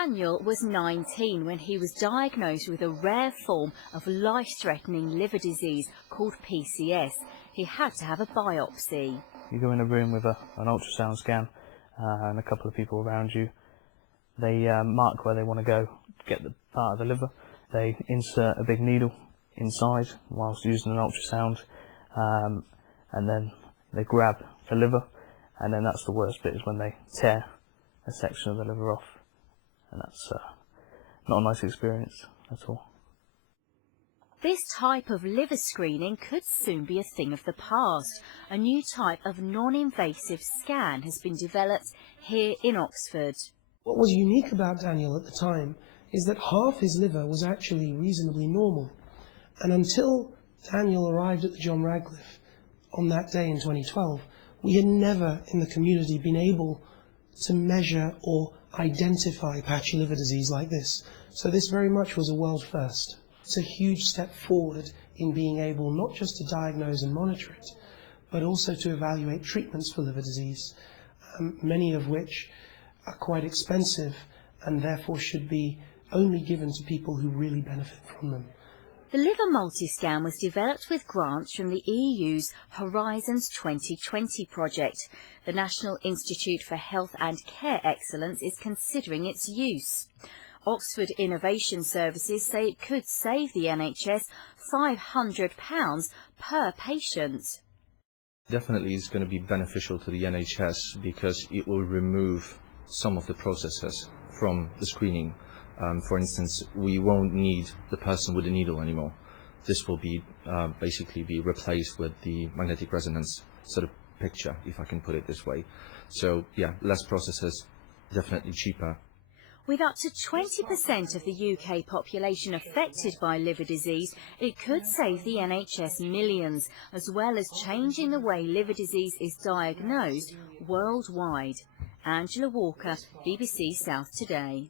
Daniel was 19 when he was diagnosed with a rare form of life-threatening liver disease called PCS. He had to have a biopsy. You go in a room with an ultrasound scan and a couple of people around you. They mark where they want to go to get the part of the liver. They insert a big needle inside whilst using an ultrasound, and then they grab the liver, and then that's the worst bit, is when they tear a section of the liver off, and that's not a nice experience at all. This type of liver screening could soon be a thing of the past. A new type of non-invasive scan has been developed here in Oxford. What was unique about Daniel at the time is that half his liver was actually reasonably normal. And until Daniel arrived at the John Radcliffe on that day in 2012, we had never in the community been able to measure or identify patchy liver disease like this. So this very much was a world first. It's a huge step forward in being able not just to diagnose and monitor it, but also to evaluate treatments for liver disease, many of which are quite expensive and therefore should be only given to people who really benefit from them. The LiverMultiScan was developed with grants from the EU's Horizons 2020 project. The National Institute for Health and Care Excellence is considering its use. Oxford Innovation Services say it could save the NHS £500 per patient. Definitely is going to be beneficial to the NHS because it will remove some of the processes from the screening. For instance, we won't need the person with the needle anymore. This will be basically be replaced with the magnetic resonance sort of picture, if I can put it this way. So yeah, less processes, definitely cheaper. With up to 20% of the UK population affected by liver disease, it could save the NHS millions, as well as changing the way liver disease is diagnosed worldwide. Angela Walker, BBC South Today.